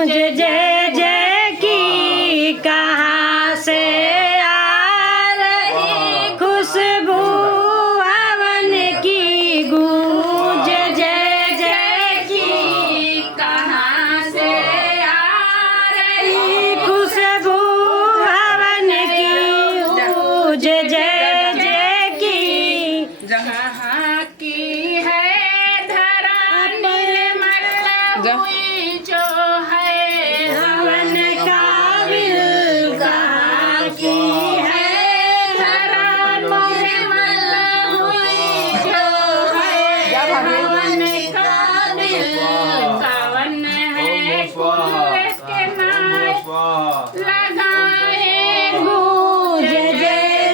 गूंज जय जय की कहाँ से आ रही खुशबू हवन की गूंज जय जय की कहाँ से आ रही खुशबू हवन की गूंज जय जय की जहाँ की है धरा निर्मल हुई जो है हवन काबिल कहाँ की है धरा निर्मल हुई जो है हवन काबिल कवन है कुएं के नाय लगाए गूंज जय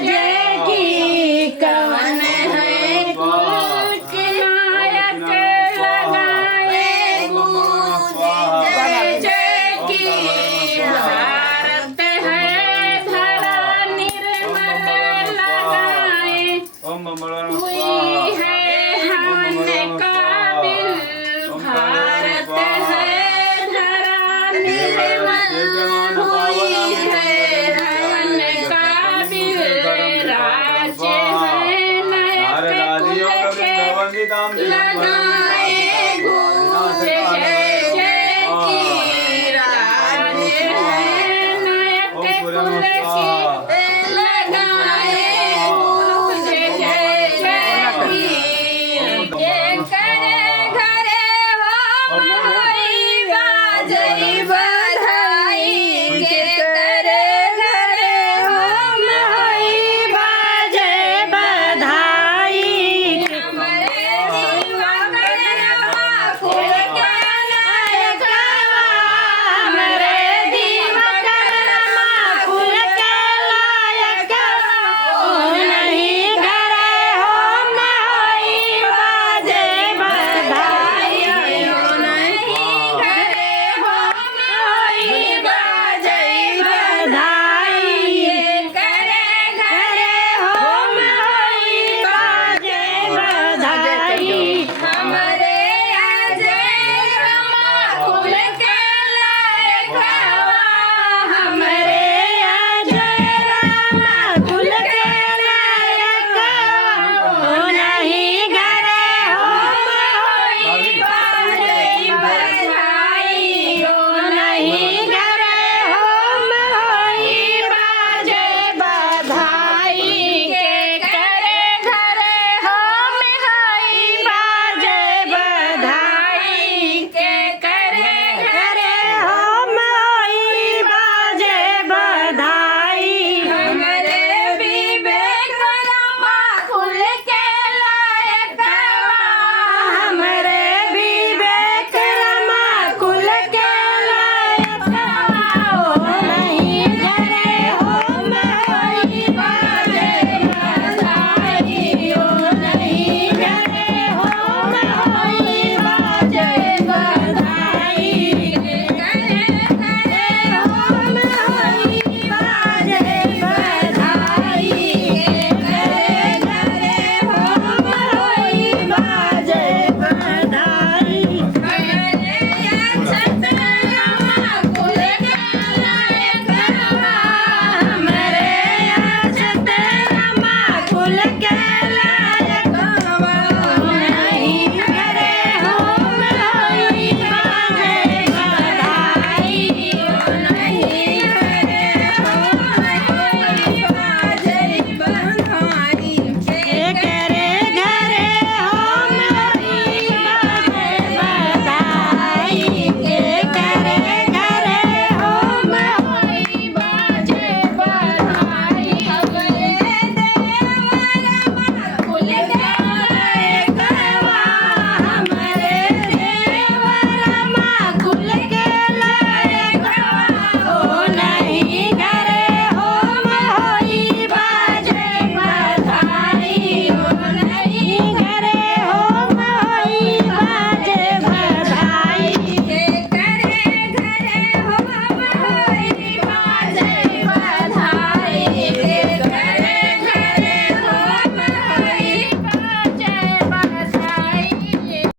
जय की कवन है कुल के नायक लगाए गूंज जय जय की भारत है धरा निर्मल लगाए हुई है हवन काबिल भारत है धरा निर्मल